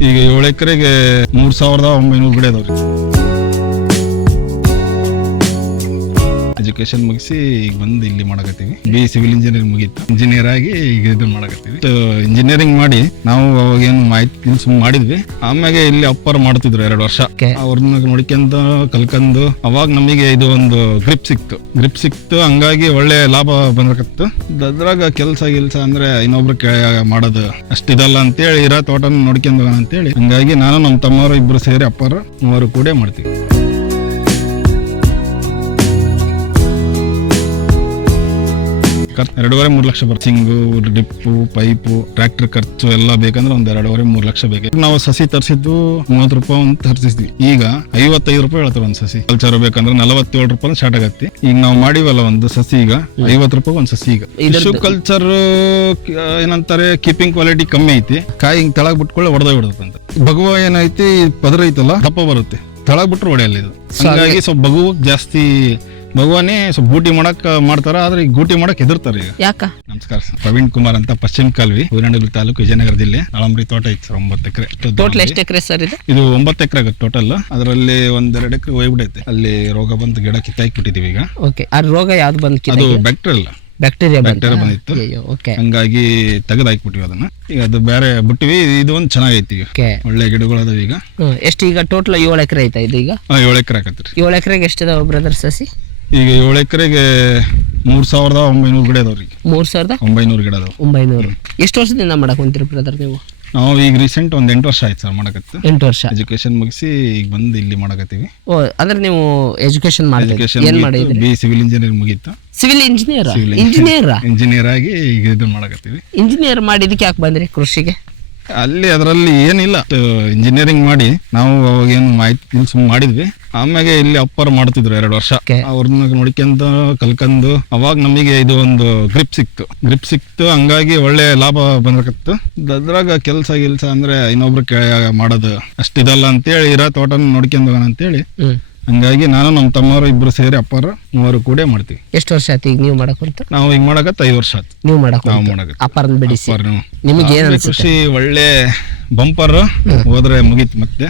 ಈಗ ಏಳು ಎಕರೆಗೆ ಮೂರ್ ಸಾವಿರದ ಒಂಬೈನೂರು ಗಿಡ ಅದಾವ್ರಿ ಎಜುಕೇಶನ್ ಮುಗಿಸಿ ಈಗ ಬಂದು ಇಲ್ಲಿ ಮಾಡಕತ್ತೀವಿ. ಬಿ ಸಿವಿಲ್ ಇಂಜಿನಿಯರಿಂಗ್ ಮುಗೀತು. ಇಂಜಿನಿಯರ್ ಆಗಿ ಈಗ ಇದು ಮಾಡಕತ್ತೀವಿ. ಇಂಜಿನಿಯರಿಂಗ್ ಮಾಡಿ ನಾವು ಅವಾಗ ಏನು ಮಾಹಿತಿ ಸುಮ್ ಮಾಡಿದ್ವಿ. ಆಮ್ಯಾಗೆ ಇಲ್ಲಿ ಅಪ್ಪರ್ ಮಾಡ್ತಿದ್ರು ಎರಡು ವರ್ಷ. ಅವ್ರನ್ನ ನೋಡ್ಕೊಂತ ಕಲ್ಕಂದು ಅವಾಗ ನಮಗೆ ಇದು ಒಂದು ಗ್ರಿಪ್ ಸಿಕ್ತು. ಗ್ರಿಪ್ ಸಿಕ್ತು ಹಂಗಾಗಿ ಒಳ್ಳೆ ಲಾಭ ಬಂದಕತ್ತು ಅದ್ರಾಗ ಕೆಲಸ ಗಿಲ್ಸ ಅಂದ್ರೆ ಇನ್ನೊಬ್ರು ಮಾಡೋದು ಅಷ್ಟಿದಲ್ಲ ಅಂತೇಳಿ ಇರೋ ತೋಟನ ನೋಡ್ಕೊಂಡು ಅಂತೇಳಿ. ಹಂಗಾಗಿ ನಾನು ನಮ್ಮ ತಮ್ಮವರು ಇಬ್ರು ಸೇರಿ ಅಪ್ಪರು ಮೂವರು ಕೂಡ ಮಾಡ್ತೀವಿ. ಖರ್ಚು ಎರಡೂವರೆ ಮೂರು ಲಕ್ಷ ಬರ್ತಿಂಗ್ ಡಿಪ್ಪು ಪೈಪು ಟ್ರಾಕ್ಟರ್ ಖರ್ಚು ಎಲ್ಲ ಬೇಕಂದ್ರೆ ಒಂದ್ ಎರಡೂವರೆ ಮೂರು ಲಕ್ಷ ಬೇಕು. ನಾವು ಸಸಿ ತರಿಸಿದ್ದು ಮೂವತ್ತು ರೂಪಾಯಿ ಅಂತ ತರಿಸಿದ್ವಿ. ಈಗ ಐವತ್ತೈದು ರೂಪಾಯಿ ಹೇಳ್ತಾರೆ ಒಂದು ಸಸಿ. ಕಲ್ಚರ್ ಬೇಕಂದ್ರೆ ನಲವತ್ತೇಳು ರೂಪಾಯಿ ಸ್ಟಾರ್ಟ್ ಆಗತ್ತೆ. ಈಗ ನಾವು ಮಾಡಿವಲ್ಲ ಒಂದು ಸಸಿ ಈಗ ಐವತ್ತು ರೂಪಾಯಿ ಒಂದು ಸಸಿ ಈಗ. ಇಶು ಕಲ್ಚರ್ ಏನಂತಾರೆ ಕೀಪಿಂಗ್ ಕ್ವಾಲಿಟಿ ಕಮ್ಮಿ ಐತಿ. ಕಾಯಿ ಹಿಂಗ್ ತಳಗ್ ಬಿಟ್ಕೊಳ್ಳೆ ಹೊಡೆದ ಬಿಡುತ್ತಂತ ಭಗವ ಏನೈತಿ ಪದರ ಐತಲ್ಲ ದಪ್ಪ ಬರುತ್ತೆ. ತಳಗ್ ಬಿಟ್ರೆ ಹೊಡೆಯಲ್ಲ ಇದು. ಹಂಗಾಗಿ ಸ್ವಲ್ಪ ಬಗುವ ಜಾಸ್ತಿ ಭಗವಾನೇ ಸ್ವಲ್ಪ ಗೂಟಿ ಮಾಡಕ್ ಮಾಡ್ತಾರ ಆದ್ರೆ ಈಗ ಗೂಟಿ ಮಾಡಕ್ ಹೆದರ್ತಾರ ಈಗ. ಯಾಕ? ನಮಸ್ಕಾರ ಸರ್ ಪ್ರವೀಣ್ ಕುಮಾರ್ ಅಂತ ಪಶ್ಚಿಮ ಕಾಲ್ವಿ ಹೂವಿನಡಗಲಿ ತಾಲೂಕು ವಿಜಯನಗರ ಜಿಲ್ಲೆ ನಳಂಬರಿ ತೋಟ ಐತೆ ಸರ್ ಒಂಬತ್ತು ಎಕರೆ. ಟೋಟಲ್ ಎಷ್ಟು ಎಕರೆ ಸರ್ ಇದು? ಇದು ಒಂಬತ್ತು ಎಕರೆ ಆಗುತ್ತೆ ಟೋಟಲ್ ಅದರಲ್ಲಿ ಒಂದೆರಡು ಎಕರೆ ಹೋಗ್ಬಿಡೈತೆ ಅಲ್ಲಿ ರೋಗ ಬಂದು ಗಿಡ ಕಿತ್ತಾಕಿ ಬಿಟ್ಟಿದೀವಿ ಈಗ. ಓಕೆ ಆ ರೋಗ ಯಾವ್ದು ಬಂದು ಅದು ಬ್ಯಾಕ್ಟೀರಿಯಲ್ಲ ಬ್ಯಾಕ್ಟೀರಿಯಾ ಬ್ಯಾಕ್ಟೀರಿಯಾ ಬಂದಿತ್ತು. ಓಕೆ ಹಂಗಾಗಿ ತೆಗೆದು ಹಾಕ್ಬಿಟ್ಟಿವಿ ಅದನ್ನ. ಈಗ ಅದು ಬೇರೆ ಬಿಟ್ಟಿವಿ ಇದು ಒಂದು ಚೆನ್ನಾಗೈತಿ ಈಗ. ಓಕೆ ಒಳ್ಳೆ ಗಿಡಗಳು ಅದಾವ ಈಗ ಎಷ್ಟು ಈಗ ಟೋಟಲ್ ಏಳು ಎಕರೆ ಐತಾ ಇದು ಈಗ? ಏಳು ಎಕರೆ ಆಕತ್ರಿ ಏಳು ಎಕರೆಗೆ ಎಷ್ಟಿದಾವೆ ಬ್ರದರ್ ಸಸಿ? ಈಗ ಏಳು ಎಕರೆಗೆ ಮೂರ್ ಸಾವಿರದ ಒಂಬೈನೂರು ಗಿಡ ಅದಾವ್ರಿ ಮೂರ್ ಸಾವಿರದ? ಒಂಬೈನೂರು ಗಿಡ ಅದಾವ ಒಂಬೈನೂರು. ಎಷ್ಟು ವರ್ಷದಿಂದ ಮಾಡಕ್ ಹೊಂತೀರಿ ಬ್ರದರ್ ನೀವು? ನಾವು ಈಗ ರೀಸೆಂಟ್ ಒಂದ್ ಎಂಟು ವರ್ಷ ಆಯ್ತು ಸರ್ ಮಾಡಕತ್ತು. ಎಂಟು ವರ್ಷ. ಎಜುಕೇಶನ್ ಮುಗಿಸಿ ಈಗ ಬಂದು ಇಲ್ಲಿ ಮಾಡಕತ್ತೀವಿ. ಓ ಅಂದ್ರೆ ನೀವು ಎಜುಕೇಶನ್ ಮಾಡಿ ಎಜುಕೇಶನ್ ಏನ್ ಮಾಡಿದ್ರಿ? ಬಿ ಸಿವಿಲ್ ಇಂಜಿನಿಯರ್ ಮುಗೀತು. ಸಿವಿಲ್ ಇಂಜಿನಿಯರ್ ಇಂಜಿನಿಯರ್ ಇಂಜಿನಿಯರ್ ಆಗಿ ಈಗ ಇದು ಮಾಡಕತ್ತೀವಿ. ಇಂಜಿನಿಯರ್ ಮಾಡಿದಕ್ಕೆ ಯಾಕೆ ಬಂದ್ರಿ ಕೃಷಿಗೆ? ಅಲ್ಲಿ ಅದರಲ್ಲಿ ಏನಿಲ್ಲ. ಇಂಜಿನಿಯರಿಂಗ್ ಮಾಡಿ ನಾವು ಅವಾಗ ಏನು ಮಾಹಿತಿ ಸುಮ್ ಮಾಡಿದ್ವಿ. ಆಮ್ಯಾಗೆ ಇಲ್ಲಿ ಅಪ್ಪರ್ ಮಾಡ್ತಿದ್ರು ಎರಡು ವರ್ಷ. ಅವ್ರನ್ನ ನೋಡ್ಕೊಂತ ಕಲ್ಕಂದು ಅವಾಗ ನಮಗೆ ಇದು ಒಂದು ಗ್ರಿಪ್ ಸಿಕ್ತು. ಗ್ರಿಪ್ ಸಿಕ್ತು ಹಂಗಾಗಿ ಒಳ್ಳೆ ಲಾಭ ಬಂದಕತ್ತು ಅದ್ರಾಗ ಕೆಲಸ ಗಿಲ್ಸ ಅಂದ್ರೆ ಇನ್ನೊಬ್ರು ಮಾಡೋದು ಅಷ್ಟಿದಲ್ಲ ಅಂತೇಳಿ ಇರೋ ತೋಟನ ನೋಡ್ಕೊಂಡ್ ಹೋಗೋಣ ಅಂತೇಳಿ. ಹಂಗಾಗಿ ನಾನು ನಮ್ಮ ತಮ್ಮವರು ಇಬ್ರು ಸೇರಿ ಅಪ್ಪರು ಮೂವರು ಕೂಡ ಮಾಡ್ತೀವಿ. ಎಷ್ಟು ವರ್ಷ ಆಯ್ತು ಈಗ ನೀವು ಮಾಡಕ್ ನಾವು ಈಗ ಮಾಡಕತ್ತ ಐದು ವರ್ಷ ಆಯ್ತು. ನೀವು ಮಾಡಕ್ ನಾವು ಹೊಂತು. ಮಾಡಕತ್ತ. ಬಿಡಿಸಿ. ನಿಮಗೆ ಏನ್ ಆದ್ರೆ ಅನ್ಸುತ್ತೆ? ಖುಷಿ ಒಳ್ಳೆ ಬಂಪರ್ ಹೋದ್ರೆ ಮುಗೀತು ಮತ್ತೆ.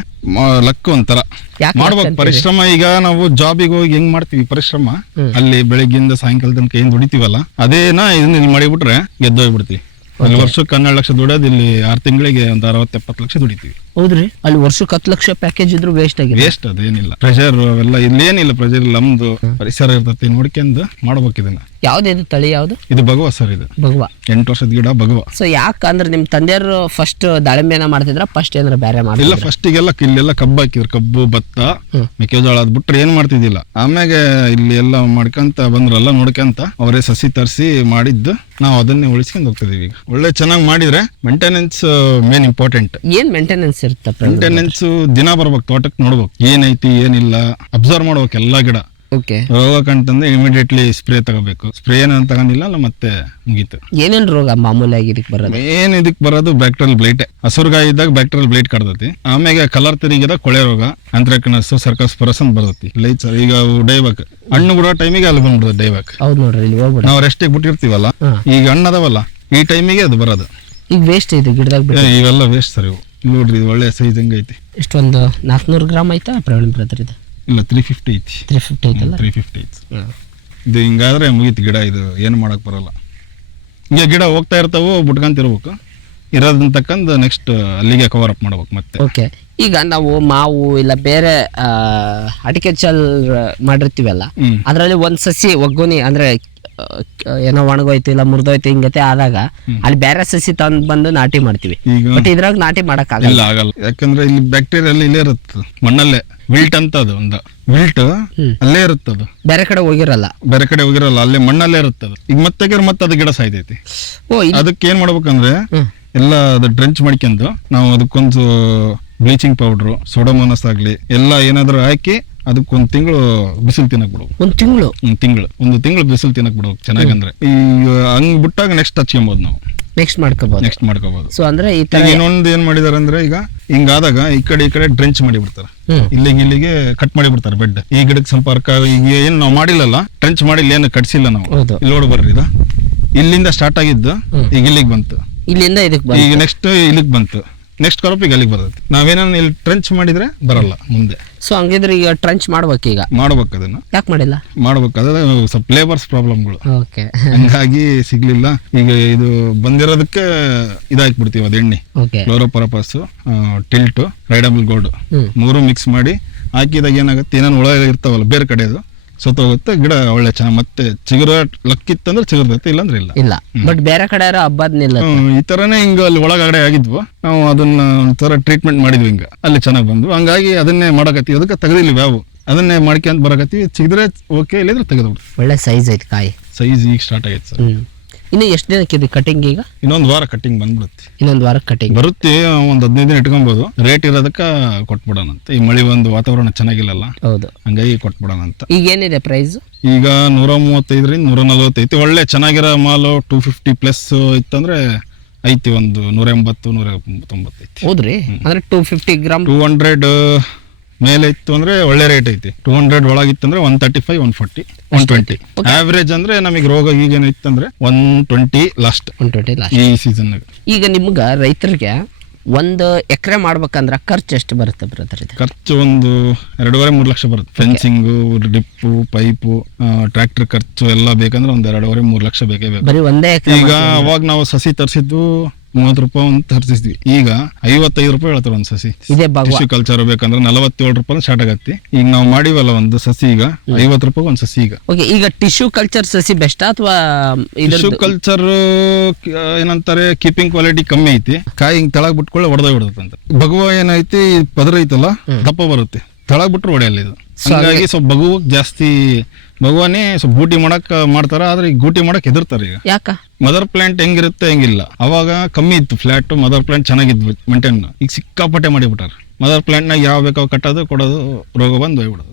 ಲಕ್ ಒಂಥರ. ಯಾಕೆ ಮಾಡ್ಬೇಕು. ಪರಿಶ್ರಮ ಈಗ ನಾವು ಜಾಬಿಗೆ ಹೋಗಿ ಹೆಂಗ್ ಮಾಡ್ತೀವಿ? ಪರಿಶ್ರಮ. ಅಲ್ಲಿ ಬೆಳಿಗ್ಗೆಯಿಂದ ಸಾಯಂಕಾಲ ತನಕ ಏನ್ ದುಡಿತೀವಲ್ಲ ಅದೇನ ಇದನ್ನ ಇಲ್ಲಿ ಮಾಡಿಬಿಟ್ರೆ ಗೆದ್ದೋಗ್ಬಿಡ್ತೀವಿ. ಅಲ್ಲಿ ವರ್ಷಕ್ಕೆ ಹನ್ನೆರಡು ಲಕ್ಷ ದುಡಿಯೋದು ಇಲ್ಲಿ ಆರು ತಿಂಗಳಿಗೆ ಒಂದು ಅರವತ್ತೆಪ್ಪತ್ತು ಲಕ್ಷ ದುಡಿತೀವಿ. ಹೌದ್ರಿ? ಅಲ್ಲಿ ವರ್ಷಕ್ಕೆ ಹತ್ತು ಲಕ್ಷ ಪ್ಯಾಕೇಜ್ ಇದ್ರು ವೇಸ್ಟ್ ಆಗಿದೆ. ವೇಸ್ಟ್ ಅದೇನಿಲ್ಲ ಪ್ರೆಷರ್ ಅವೆಲ್ಲ ಇಲ್ಲೇನಿಲ್ಲ ಪ್ರೆಷರ್ ಇಲ್ಲ. ನಮ್ದು ಪರಿಸರ ಇರ್ತೈತಿ ನೋಡ್ಕೊಂಡು ಮಾಡ್ಬೇಕು ಇದನ್ನ. ಯಾವ್ದು ತಳಿ ಯಾವ್ದು? ಇದು ಭಗವ ಸರ್ ಇದು. ಭಗವ. ಎಂಟು ವರ್ಷದ ಗಿಡ ಭಗವ. ಸೊ ಯಾಕಂದ್ರೆ ನಿಮ್ ತಂದೆಯರು ಫಸ್ಟ್ ದಾಳಿಂಬೆನ ಮಾಡ್ತಿದ್ರ ಫಸ್ಟ್ ಏನಾರ ಬೇರೆ ಇಲ್ಲ ಫಸ್ಟ್ ಫಸ್ಟಿಗೆಲ್ಲ ಇಲ್ಲೆಲ್ಲ ಕಬ್ಬು ಹಾಕಿದ್ರು ಕಬ್ಬು ಭತ್ತ. ಮೆಕ್ಕೆಜೋಳ ಅದ್ ಬಿಟ್ರೆ ಏನ್ ಮಾಡ್ತಿದ್ದಿಲ್ಲ. ಆಮ್ಯಾಗೆ ಇಲ್ಲಿ ಎಲ್ಲ ಮಾಡ್ಕೊಂತ ಬಂದ್ರಲ್ಲ ನೋಡ್ಕೊಂತ ಅವರೇ ಸಸಿ ತರಿಸಿ ಮಾಡಿದ್ದು ನಾವು ಅದನ್ನೇ ಉಳಿಸ್ಕೊಂಡು ಹೋಗ್ತಿದೀವಿ ಈಗ. ಒಳ್ಳೆ ಚೆನ್ನಾಗಿ ಮಾಡಿದ್ರೆ ಮೇಂಟೆನೆನ್ಸ್ ಮೇನ್ ಇಂಪಾರ್ಟೆಂಟ್ ಏನ್ ಮೇಂಟೆನೆನ್ಸ್ ಇರುತ್ತೆ ಮೇಂಟೆನೆನ್ಸ್ ದಿನ ಬರ್ಬೇಕು ತೋಟಕ್ಕೆ ನೋಡ್ಬೇಕು. ಏನೈತಿ ಏನಿಲ್ಲ ಅಬ್ಸರ್ವ್ ಮಾಡ್ಬೇಕು ಎಲ್ಲಾ ಗಿಡ. ಓಕೆ ರೋಗ ಕಂತಂದ್ರೆ ಇಮಿಡಿಯೇಟ್ಲಿ ಸ್ಪ್ರೇ ತಗೋಬೇಕು. ಸ್ಪ್ರೇ ಏನಂತ ತಗೊಂಡಿಲ್ಲ ಅಲ್ಲ ಮತ್ತೆ ಮುಗೀತು. ಏನೇನ್ ರೋಗ ಮಾಮೂಲಿಯಾಗಿ ಇದಕ್ಕೆ ಬರೋದು? ಮೇನ್ ಇದಕ್ ಬರೋದು ಬ್ಯಾಕ್ಟೀರಿಯಲ್ ಬ್ಲೈಟ್ ಹಸುರ್ಗಾಯಿ ಇದ್ದಾಗ ಬ್ಯಾಕ್ಟೀರಿಯಲ್ ಬ್ಲೈಟ್ ಕಡ್ದತಿ. ಆಮ್ಯಾಗ ಕಲರ್ ತಿರುಗಿದ ಕೊಳೆ ರೋಗ ಅಂತ್ರಕನಸ್ಸು ಸರ್ಕಸ್ ಪರಸನ್ ಅಂತ ಬರ್ತತಿ. ಲೈಟ್ ಈಗ ಡೈಬಾಕ್ ಹಣ್ಣು ಬಿಡೋ ಟೈಮಿಗೆ ಅಲ್ಲಿ ಬಂದ್ಬಿಡುತ್ತೆ ಡೈಬಾಕ್ ಹೌದು ನೋಡ್ರಿ ಇಲ್ಲಿ ಹೋಗ್ಬಿಡ. ನಾವು ರೆಸ್ಟಿಗೆ ಬಿಟ್ಟಿರ್ತೀವಲ್ಲ. ಈಗ ಹಣ್ಣದವಲ್ಲ ಈ ಟೈಮಿಗೆ ಅದು ಬರೋದು. ಈಗ ವೇಸ್ಟ್ ಇದು ಗಿಡದಾಗ ಇವೆಲ್ಲ ವೇಸ್ಟ್ ಸರ್ ಇವು. ನೋಡ್ರಿ ಇದು ಒಳ್ಳೆ ಸೈಜ್ ಹಂಗೈತಿ ಇಷ್ಟೊಂದು ನಾಲ್ಕುನೂರು ಗ್ರಾಮ್ ಐತಾ? ಪ್ರವೀಣ್ ಬ್ರದರ್ ಇದು? ಇಲ್ಲ ತ್ರೀ ಫಿಫ್ಟಿ ಐತಿ. ತ್ರೀ ಫಿಫ್ಟಿ ಐತಲ್ಲ? ತ್ರೀ ಫಿಫ್ಟಿ ಐತಿ. ಇದು ಹಿಂಗಾದ್ರೆ ಮುಗೀತು ಗಿಡ ಇದು ಏನು ಮಾಡಕ್ ಬರಲ್ಲ. ಹಿಂಗೆ ಗಿಡ ಹೋಗ್ತಾ ಇರ್ತಾವು ಬಿಟ್ಕೊಂತಿರ್ಬೇಕು. ಇರೋದನ್ನ ತಕ್ಕಂದು ನೆಕ್ಸ್ಟ್ ಅಲ್ಲಿಗೆ ಕವರ್ ಅಪ್ ಮಾಡ್ಬೇಕು ಮತ್ತೆ. ಓಕೆ ಈಗ ನಾವು ಮಾವು ಇಲ್ಲ ಬೇರೆ ಅಡಿಕೆ ಚಲ್ ಮಾಡಿರ್ತೀವಲ್ಲ? ಅದರಲ್ಲಿ ಒಂದ್ ಸಸಿ ಒಗ್ಗುನಿ ಅಂದ್ರೆ ಏನೋ ಒಣಗೋಯ್ತು ಇಲ್ಲ ಮುರಿದೋಯ್ತು ಹಿಂಗತೆ ಆದಾಗ ಅಲ್ಲಿ ಬೇರೆ ಸಸಿ ತಂದ್ ಬಂದು ನಾಟಿ ಮಾಡ್ತೀವಿ. ಬಟ್ ಇದ್ರಾಗ ನಾಟಿ ಮಾಡಕ್ ಆಗಲ್ಲ ಇಲ್ಲ ಆಗಲ್ಲ. ಯಾಕಂದ್ರೆ ಇಲ್ಲಿ ಬ್ಯಾಕ್ಟೀರಿಯಾ ಎಲ್ಲ ಇಲ್ಲೇ ಇರುತ್ತೆ ಮಣ್ಣಲ್ಲೇ. ವಿಲ್ಟ್ ಅಂತ ಅದು ಒಂದು. ವಿಲ್ಟ್ ಅಲ್ಲೇ ಇರುತ್ತೆ ಅದು. ಬೇರೆ ಕಡೆ ಹೋಗಿರಲ್ಲ. ಬೇರೆ ಕಡೆ ಹೋಗಿರಲ್ಲ ಅಲ್ಲೇ ಮಣ್ಣಲ್ಲೇ ಇರುತ್ತೆ ಅದು. ಈಗ ಮತ್ತೆ ಮತ್ತೆ ಅದು ಗಿಡ ಸಾಯ್ತೈತಿ. ಓ ಅದಕ್ಕೆ ಏನ್ ಮಾಡ್ಬೇಕಂದ್ರೆ. ಎಲ್ಲ ಅದು ಡ್ರೆಂಚ್ ಮಾಡ್ಕೊಂಡು ನಾವು ಅದಕ್ಕೊಂದು ಬ್ಲೀಚಿಂಗ್ ಪೌಡ್ರು ಸೋಡೋಮೋನಸ್ ಆಗ್ಲಿ ಎಲ್ಲ ಏನಾದ್ರು ಹಾಕಿ ಅದಕ್ಕೊಂದ್ ತಿಂಗಳು ಬಿಸಿಲು ತಿನ್ನಕ್ ಬಿಡು. ಒಂದ್ ತಿಂಗಳು? ಒಂದ್ ತಿಂಗಳು. ಒಂದು ತಿಂಗಳು ಬಿಸಿಲು ತಿನ್ನಕ್ ಬಿಡ್ಬೇಕು ಚೆನ್ನಾಗಂದ್ರೆ ಈ ಹಂಗ್ ಬಿಟ್ಟಾಗ ನೆಕ್ಸ್ಟ್ ಹಚ್ಕೊಬೋದು ನಾವು. ನೆಕ್ಸ್ಟ್ ಮಾಡ್ಕೋಬಹುದು ನೆಕ್ಸ್ಟ್ ಮಾಡ್ಕೋಬಹುದು ಸೊ ಅಂದ್ರೆ ಈ ತರ ಈಗ ಇನ್ನೊಂದು ಏನ್ ಮಾಡಿದಾರೆ ಅಂದ್ರೆ ಈಗ ಹಿಂಗಾದಾಗ ಈ ಕಡೆ ಈ ಕಡೆ ಡ್ರೆಂಚ್ ಮಾಡಿ ಬಿಡ್ತಾರೆ ಇಲ್ಲಿಗೆ ಇಲ್ಲಿಗೆ ಕಟ್ ಮಾಡಿ ಬಿಡ್ತಾರೆ ಬೆಡ್ ಈ ಗಿಡಕ್ಕೆ ಸಂಪರ್ಕ ಈಗ ಏನ್ ನಾವು ಮಾಡಿಲ್ಲಲ್ಲ ಟ್ರೆಂಚ್ ಮಾಡಿ ಇಲ್ಲಿ ಏನು ಕಟ್ಸಿಲ್ಲ ನಾವು. ಇಲ್ಲಿ ನೋಡಿ ಬರ್ರಿ ಇದು ಇಲ್ಲಿಂದ ಸ್ಟಾರ್ಟ್ ಆಗಿದ್ದು ಈಗ ಇಲ್ಲಿಗೆ ಬಂತು. ಇಲ್ಲಿಂದ ಇದಕ್ಕೆ ಈಗ ನೆಕ್ಸ್ಟ್ ಇಲ್ಲಿಗೆ ಬಂತು. ನೆಕ್ಸ್ಟ್ ಕ್ರಾಪಿಗೆ ಅಲ್ಲಿಗೆ ಬರ್ತೈತಿ ನಾವೇನ ಇಲ್ಲಿ ಟ್ರಂಚ್ ಮಾಡಿದ್ರೆ ಬರಲ್ಲ ಮುಂದೆ. ಸೊ ಹಂಗಿದ್ರೆ ಈಗ ಟ್ರಂಚ್ ಮಾಡ್ಬೇಕೀಗ ಮಾಡ್ಬೇಕು ಅದನ್ನ. ಯಾಕೆ ಮಾಡಿಲ್ಲ? ಮಾಡ್ಬೇಕು. ಅದೇ ಸ್ವಲ್ಪ ಲೇಬರ್ಸ್ ಪ್ರಾಬ್ಲಮ್ಗಳು ಓಕೆ ಹಂಗಾಗಿ ಸಿಗ್ಲಿಲ್ಲ. ಈಗ ಇದು ಬಂದಿರೋದಕ್ಕೆ ಇದಾಕ್ಬಿಡ್ತೀವಿ ಅದ ಎಣ್ಣೆ. Okay chlorpyrifos Tilt Ridomil Gold ಮೂರು ಮಿಕ್ಸ್ ಮಾಡಿ ಹಾಕಿದಾಗ ಏನಾಗುತ್ತೆ? ಏನೇನು ಒಳ ಇರ್ತಾವಲ್ಲ ಬೇರೆ ಕಡೆದು ಸತ್ತೋಗುತ್ತೆ ಗಿಡ ಒಳ್ಳೆ ಚೆನ್ನಾಗಿ ಮತ್ತೆ ಚಿಗುರ ಲಕ್ಕಿತ್ತಂದ್ರೆ ಚಿಗುರ್ತೈತೆ ಇಲ್ಲಾಂದ್ರೆ ಇಲ್ಲ. ಇಲ್ಲ. ಬಟ್ ಬೇರೆ ಕಡೆ ಹಬ್ಬದ ನಿಲ್ಲ ಹ್ಮ್, ಈ ತರನೇ ಹಿಂಗ ಅಲ್ಲಿ ಒಳಗಡೆ ಆಗಿದ್ವು. ನಾವು ಅದನ್ನ ಒಂಥರ ಟ್ರೀಟ್ಮೆಂಟ್ ಮಾಡಿದ್ವಿ ಹಿಂಗ. ಅಲ್ಲಿ ಚೆನ್ನಾಗಿ ಬಂದ್ವು ಹಂಗಾಗಿ ಅದನ್ನೇ ಮಾಡಕತ್ತೀವಿ. ಅದಕ್ಕೆ ತೆಗ್ದಿಲ್ಲ ಯಾವು ಅದನ್ನೇ ಮಾಡ್ಕೊಂತ ಬರಕತ್ತೀವಿ. ಚಿಗಿದ್ರೆ ಓಕೆ ಇಲ್ಲಿದ್ರೆ ತೆಗೆದ್ಬಿಡ್ರಿ ಒಳ್ಳೆ ಸೈಜ್ ಐತಿ ಕಾಯಿ. ಸೈಜ್ ಈಗ ಸ್ಟಾರ್ಟ್ ಆಗೈತೆ ಸರ್. ಇನ್ನು ಎಷ್ಟು ದಿನಕ್ಕೆ ಇದು ಕಟಿಂಗ್ ಈಗ? ಇನ್ನೊಂದು ವಾರ ಕಟ್ಟಿಂಗ್ ಬಂದ್ಬಿಡುತ್ತೆ. ಇನ್ನೊಂದು ವಾರ ಕಟಿಂಗ್ ಬರುತ್ತೆ ಒಂದು ಹದಿನೈದು ದಿನ ಇಟ್ಕೊಬೋದು. ರೇಟ್ ಇರೋದಕ್ಕೆ ಕೊಟ್ಬಿಡೋಣ ಅಂತ ಈ ಮಳೆ ಒಂದು ವಾತಾವರಣ ಚೆನ್ನಾಗಿಲ್ಲಲ್ಲ? ಹೌದು. ಹಂಗಾಗಿ ಕೊಟ್ಬಿಡೋಣ ಅಂತ ಈಗ ಏನಿದೆ ಪ್ರೈಸ್ ಈಗ ನೂರ ಮೂವತ್ತೈದರಿಂದ ನೂರ ನಲವತ್ತೈತಿ ಒಳ್ಳೆ ಚೆನ್ನಾಗಿರೋ ಮಾಲು ಟೂ ಫಿಫ್ಟಿ ಪ್ಲಸ್ ಇತ್ತಂದ್ರೆ ಐತಿ ಒಂದು ನೂರ ಎಂಬತ್ತು ನೂರ ತೊಂಬತ್ತೈತಿ ಹೌದ್ರಿ? ಅಂದ್ರೆ two fifty gram two hundred ಮೇಲೆ ಇತ್ತು ಅಂದ್ರೆ ಒಳ್ಳೆ ರೇಟ್ ಐತಿ. ಟೂ ಹಂಡ್ರೆಡ್ ಒಳಗಿತ್ತು ಅಂದ್ರೆ one thirty five one forty one twenty average ಅಂದ್ರೆ ನಮಗೆ ರೋಗ ಈಗೇನು ಇತ್ತಂದ್ರೆ one twenty last one twenty last ಈ ಸೀಸನ್ ಈಗ ನಿಮ್ಗೆ ರೈತರಿಗೆ ಒಂದು ಎಕರೆ ಮಾಡ್ಬೇಕಂದ್ರೆ ಖರ್ಚು ಎಷ್ಟು ಬರುತ್ತೆ ಬ್ರದರ್ ಇದು? ಖರ್ಚು ಒಂದು ಎರಡೂವರೆ ಮೂರು ಲಕ್ಷ ಬರುತ್ತೆ. ಫೆನ್ಸಿಂಗು ಡಿಪ್ಪು ಪೈಪು ಟ್ರ್ಯಾಕ್ಟರ್ ಖರ್ಚು ಎಲ್ಲ ಬೇಕಂದ್ರೆ ಒಂದು ಎರಡೂವರೆ ಮೂರು ಲಕ್ಷ ಬೇಕೇ ಬೇಕು. ಬರೀ ಒಂದೇ ಈಗ ಅವಾಗ ನಾವು ಸಸಿ ತರಿಸಿದ್ದು ಮೂವತ್ತು ರೂಪಾಯಿ ಅಂತ ತರಿಸಿದ್ವಿ. ಈಗ ಐವತ್ತೈದು ರೂಪಾಯಿ ಹೇಳ್ತಾರೆ ಒಂದು ಸಸಿ. ಇದೇ ಭಗವ. ಟಿಶ್ಯೂ ಕಲ್ಚರ್ ಬೇಕಂದ್ರೆ ನಲವತ್ತೇಳು ರೂಪಾಯಿ ಸ್ಟಾರ್ಟ್ ಆಗತ್ತೆ. ಈಗ ನಾವು ಮಾಡಿವಲ್ಲ ಒಂದು ಸಸಿ ಈಗ ಐವತ್ತು ರೂಪಾಯಿ ಒಂದು ಸಸಿ ಈಗ. ಓಕೆ ಈಗ ಟಿಶ್ಯೂ ಕಲ್ಚರ್ ಸಸಿ ಬೆಸ್ಟ್ ಅಥವಾ ಇದ್ರ ಟಿಶ್ಯೂ ಕಲ್ಚರ್ ಏನಂತಾರೆ ಕೀಪಿಂಗ್ ಕ್ವಾಲಿಟಿ ಕಮ್ಮಿ ಐತಿ. ಕಾಯಿ ಹಿಂಗ್ ತಳಗ್ ಬಿಟ್ಕೊಳ್ಳೆ ಹೊಡೆದ ಬಿಡುತ್ತಂತ ಭಗವ ಏನೈತಿ ಈ ಪದರ ಐತಲ್ಲ ದಪ್ಪ ಬರುತ್ತೆ. ತಳಗ್ ಬಿಟ್ರೆ ಒಡೆಯಲ್ಲ ಇದು. ಹಂಗಾಗಿ ಸ್ವಲ್ಪ ಬಗು ಜಾಸ್ತಿ ಭಗವಾನೇ ಸ್ವಲ್ಪ ಗೂಟಿ ಮಾಡಕ್ ಮಾಡ್ತಾರ ಆದ್ರೆ ಈಗ ಗೂಟಿ ಮಾಡಕ್ ಹೆದರ್ತಾರೆ ಈಗ. ಯಾಕ? ಮದರ್ ಪ್ಲಾಂಟ್ ಹೆಂಗಿರುತ್ತೆ ಹೆಂಗಿಲ್ಲ. ಅವಾಗ ಕಮ್ಮಿ ಇತ್ತು ಫ್ಲಾಟ್ ಮದರ್ ಪ್ಲಾಂಟ್ ಚೆನ್ನಾಗಿದ್ವು ಮೇಂಟೈನ್ ಈಗ ಸಿಕ್ಕಾಪಟ್ಟೆ ಮಾಡಿಬಿಟ್ಟಾರ. ಮದರ್ ಪ್ಲಾಂಟ್ ನಾಗ ಯಾವ ಬೇಕಾವ್ ಕಟ್ಟೋದು ಕೊಡೋದು ರೋಗ ಬಂದು ಹೋಗ್ಬಿಡೋದು.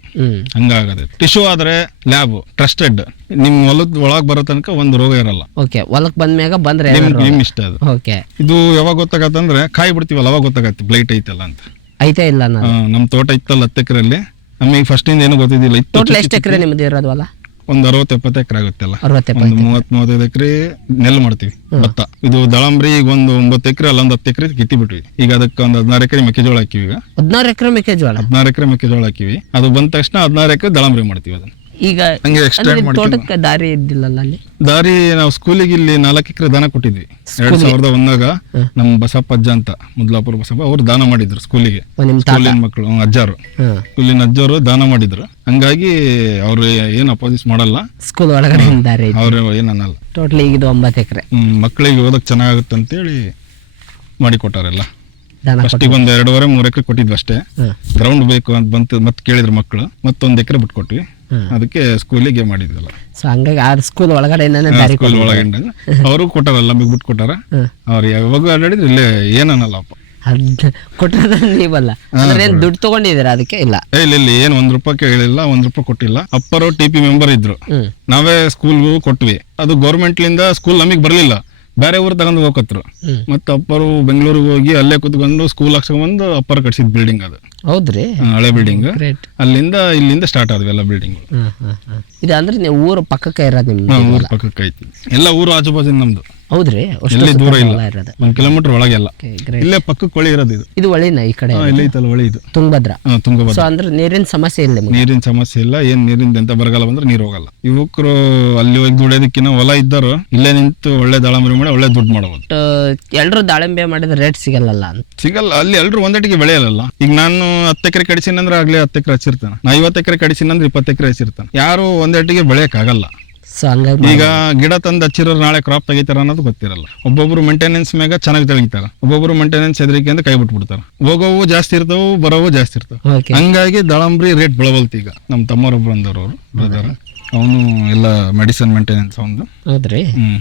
ಹಂಗಾಗದೆ. ಟಿಶ್ಯೂ ಆದ್ರೆ ಲ್ಯಾಬ್ ಟ್ರಸ್ಟೆಡ್ ನಿಮ್ ಹೊಲದ ಒಳಗ್ ಬರೋ ತನಕ ಒಂದು ರೋಗ ಇರಲ್ಲ. ಓಕೆ ಹೊಲಕ್ ಬಂದ್ಮ್ಯಾಗ ಬಂದ್ರೆ ನಿಮ್ ನಿಮ್ ಇಷ್ಟ ಅದು. ಓಕೆ ಇದು ಯಾವಾಗ ಗೊತ್ತಾಗತ್ತಂದ್ರೆ ಕಾಯಿ ಬಿಡ್ತೀವಲ್ಲ ಅವಾಗ ಗೊತ್ತಾಗತ್ತೆ. ಬ್ಲೈಟ್ ಐತಲ್ಲ ಅಂತ. ಐತೆ ಇಲ್ಲ ಆ, ನಮ್ ತೋಟ ಇತ್ತಲ್ಲ ಹತ್ತು ಎಕರೆಲ್ಲಿ ನಮಗೆ ಫಸ್ಟ್ ಇಂದ ಏನು ಗೊತ್ತಿದ್ದಿಲ್ಲ ಇತ್ತು ಟೋಟಲ್ ಎಷ್ಟು ಎಕರೆ ನಿಮ್ದು ಒಂದ್ ಅರವತ್ತು ಎಪ್ಪತ್ತು ಎಕರೆ ಆಗುತ್ತಲ್ಲ ಅರವತ್ತು ಒಂದು ಮೂವತ್ ಮೂವತ್ತೈದು ಎಕರೆ ನೆಲ್ ಮಾಡ್ತೀವಿ ಭತ್ತ. ಇದು ದಳಂಬ್ರಿ ಈಗ ಒಂದು ಒಂಬತ್ತು ಎಕರೆ ಅಲ್ಲ ಒಂದು ಹತ್ತು ಎಕರೆ ಕಿತ್ತಿ ಬಿಟ್ವಿ ಈಗ ಅದಕ್ಕೆ ಒಂದು ಹದಿನಾರು ಎಕರೆ ಮೆಕ್ಕೆಜೋಳ ಹಾಕಿವಿ ಈಗ. ಹದಿನಾರು ಎಕರೆ ಮೆಕ್ಕೆಜೋಳ? ಹದಿನಾರು ಎಕರೆ ಮೆಕ್ಕೆಜೋಳ ಹಾಕಿವಿ. ಅದು ಬಂದ ತಕ್ಷಣ ಹದಿನಾರು ಎಕರೆ ದಳಂಬ್ರಿ ಮಾಡ್ತೀವಿ ಅದನ್ನ. ಈಗ ಹಂಗೆ ಅಂದ್ರೆ ತೋಟಕ್ಕೆ ದಾರಿ ಇದ್ದಿಲ್ಲಲ್ಲ ಅಲ್ಲಿ? ದಾರಿ ನಾವು ಸ್ಕೂಲಿಗೆ ಇಲ್ಲಿ ನಾಲ್ಕು ಎಕರೆ ದಾನ ಕೊಟ್ಟಿದ್ವಿ. ಎರಡ್ ಸಾವಿರದ ಒಂದಾಗ ನಮ್ಮ ಬಸಪ್ಪ ಅಜ್ಜ ಅಂತ ಮುದ್ಲಾಪುರ ಬಸಪ್ಪ ಅವರು ದಾನ ಮಾಡಿದ್ರು ಸ್ಕೂಲಿಗೆ ಓ, ನಿಮ್ ತಾತ? ಸ್ಕೂಲಿನ ಮಕ್ಕಳು ಹ್ಮ್, ಅಜ್ಜಾರು. ಸ್ಕೂಲಿನ ಅಜ್ಜವರು ದಾನ ಮಾಡಿದ್ರು. ಹಂಗಾಗಿ ಅವ್ರು ಏನು ಅಪೋಸಿಸ್ ಮಾಡಲ್ಲ. ಸ್ಕೂಲ್ ಒಳಗಡೆ ಒಂದ್ ದಾರಿ ಅವ್ರು ಏನ್ ಅನ್ನಲ್ಲ. ಟೋಟಲಿ ಈಗ ಇದು ಒಂಬತ್ತು ಎಕರೆ. ಹ್ಮ್, ಮಕ್ಕಳಿಗೆ ಓದಕ್ ಚೆನ್ನಾಗುತ್ತೆ ಅಂತೇಳಿ ಮಾಡಿ ಕೊಟ್ಟಾರೆಲ್ಲ ದನ ಫಸ್ಟಿಗೆ ಒಂದು ಎರಡೂವರೆ ಮೂರು ಎಕರೆ ಕೊಟ್ಟಿದ್ವಿ ಅಷ್ಟೇ. ಗ್ರೌಂಡ್ ಬೇಕು ಅಂತ ಬಂತು ಮತ್ತೆ ಕೇಳಿದ್ರು ಮಕ್ಕಳು ಮತ್ತೊಂದು ಎಕರೆ ಬಿಟ್ಕೊಟ್ವಿ. ಅದಕ್ಕೆ ಸ್ಕೂಲಿಗೆ ಮಾಡಿದ್ರಲ್ಲ ಸೊ ಹಂಗಾಗಿ ಆ ಸ್ಕೂಲ್ ಒಳಗಡೆ ಸ್ಕೂಲ್ ಒಳಗಡೆ ಅವರು ಕೊಟ್ಟಾರಲ್ಲ ನಮಗೆ ಬಿಟ್ಟು ಕೊಟ್ಟಾರ ಅವ್ರು ಯಾವಾಗ ಆಡಾಡಿದ್ರು ಇಲ್ಲೇ ಏನನ್ನಲ್ಲಪ್ಪ ಅದ್ ಕೊಟ್ಟದ ನೀವಲ್ಲ. ಅಂದ್ರೆ ಏನ್ ದುಡ್ಡು ತಗೊಂಡಿದ್ದೀರಾ ಅದಕ್ಕೆ? ಇಲ್ಲ. ಇಲ್ಲ ಇಲ್ಲಿ ಏನು ಒಂದ್ ರೂಪಾಯಿ ಕೇಳಿಲ್ಲ ಒಂದ್ ರೂಪಾಯಿ ಕೊಟ್ಟಿಲ್ಲ. ಅಪ್ಪರು ಟಿಪಿ ಮೆಂಬರ್ ಇದ್ರು. ನಾವೇ ಸ್ಕೂಲ್ಗೂ ಕೊಟ್ವಿ. ಅದು ಗೌರ್ಮೆಂಟ್ಲಿಂದ ಸ್ಕೂಲ್ ನಮಗೆ ಬರಲಿಲ್ಲ. ಬೇರೆ ಊರು ತಗೊಂಡು ಹೋಗತ್ರು. ಮತ್ತೆ ಅಪ್ಪರು ಬೆಂಗಳೂರಿಗೆ ಹೋಗಿ ಅಲ್ಲೇ ಕುತ್ಕೊಂಡು ಸ್ಕೂಲ್ ಹಾಕ್ಸ್ಕೊಂಡ್ಬಂದು ಅಪ್ಪರ್ ಕಟ್ಸಿದ್ ಬಿಲ್ಡಿಂಗ್ ಅದು ಹೌದ್ರಿ? ಹಳೆ ಬಿಲ್ಡಿಂಗ್ ಅಲ್ಲಿಂದ ಇಲ್ಲಿಂದ ಸ್ಟಾರ್ಟ್ ಆದ್ವಿ ಎಲ್ಲ ಬಿಲ್ಡಿಂಗ್ ಇದು ಅಂದ್ರೆ ನೀವು ಊರು ಪಕ್ಕಕ್ಕೆ ಇರೋದು ನಿಮ್ದು ಊರ್ ಪಕ್ಕಕ್ಕೆ ಐತಿ. ಎಲ್ಲ ಊರು ಆಜು ಬಾಜು ನಮ್ದು. ಹೌದ್ರಿ? ಅಷ್ಟು ಎಲ್ಲಿ ದೂರ ಇಲ್ಲ. ಇರೋದು. ಒಂದ್ ಕಿಲೋಮೀಟರ್ ಒಳಗೆಲ್ಲ Okay, great. ಇಲ್ಲೇ ಪಕ್ಕಕ್ಕೆ ಹೊಳಿ ಇರೋದು ಇದು. ಇದು ಒಳಿನ ಈ ಕಡೆ? ಹಾ, ಇಲ್ಲೇ ಐತಲ್ಲ ಹೊಳಿ ಇದು. ತುಂಗಭದ್ರಾ. ಹಾ, ತುಂಗಭದ್ರಾ. ಸೊ ಅಂದ್ರೆ ನೀರಿನ ಸಮಸ್ಯೆ ಇಲ್ಲ ನಿಮಗೆ? ನೀರಿನ ಸಮಸ್ಯೆ ಇಲ್ಲ ಏನ್ ನೀರಿಂದ ಎಂತ ಬರಗಾಲ ಬಂದ್ರೆ ನೀರು ಹೋಗಲ್ಲ. ಯುವಕರು ಅಲ್ಲಿ ಹೋಗಿ ದುಡಿಯೋದಕ್ಕಿಂತ ಹೊಲ ಇದ್ದರು ಇಲ್ಲೇ ನಿಂತು ಒಳ್ಳೆ ದಾಳಂಬರಿ ಮಾಡಿ ಒಳ್ಳೆ ದುಡ್ಡು ಮಾಡಬಹುದು ಎಲ್ಲರೂ ದಾಳಿಂಬೆ ಮಾಡಿದ್ರೆ ರೇಟ್ ಸಿಗಲ್ಲಲ್ಲ ಅಂತ? ಸಿಗಲ್ಲ ಅಲ್ಲಿ ಎಲ್ಲರೂ ಒಂದಟಿಗೆ ಬೆಳೆಯಲ್ಲ ಈಗ ನಾನು ಹತ್ತು ಎಕರೆ ಕಡಿಸಿನ ಅಂದ್ರೆ ಆಗ್ಲೇ ಹತ್ತು ಎಕರೆ ಹಚ್ಚಿರ್ತಾನೆ. ನಾ ಐವತ್ತು ಎಕರೆ ಕಡಿಸಿನ ಅಂದ್ರೆ ಇಪ್ಪತ್ತು ಎಕರೆ ಹಚ್ಚಿರ್ತಾನೆ. ಯಾರು ಒಂದೆಟ್ಟಿಗೆ ಬೆಳೆಯಕ್ ಆಗಲ್ಲ ಸೊ ಹಂಗಾಗಿ ಈಗ ಗಿಡ ತಂದು ಹಚ್ಚಿರೋರು ನಾಳೆ ಕ್ರಾಪ್ ತೆಗಿತಾರ ಅನ್ನೋದು ಗೊತ್ತಿರಲ್ಲ. ಒಬ್ಬೊಬ್ರು ಮೇಂಟೆನೆನ್ಸ್ ಮ್ಯಾಗ ಚೆನ್ನಾಗಿ ತೆಗಿತಾರ ಒಬ್ಬೊಬ್ರು ಮೇಂಟೆನೆನ್ಸ್ ಹೆದರಿಕೆ ಅಂತ ಕೈ ಬಿಟ್ಬಿಡ್ತಾರ. ಹೋಗೋವು ಜಾಸ್ತಿ ಇರ್ತಾವು ಬರೋವು ಜಾಸ್ತಿ ಇರ್ತಾವ. ಓಕೆ ಹಂಗಾಗಿ ದಾಳಂಬ್ರಿ ರೇಟ್ ಬೆಳವಲ್ತು ಈಗ. ನಮ್ಮ ತಮ್ಮರೊಬ್ರು ಅಂದವ್ರು ಅವರು ಬ್ರದರ್ ಅವನು ಎಲ್ಲ ಮೆಡಿಸನ್ ಮೇಂಟೆನೆನ್ಸ್ ಅವನು ಹೌದ್ರಿ. ಹ್ಮ್.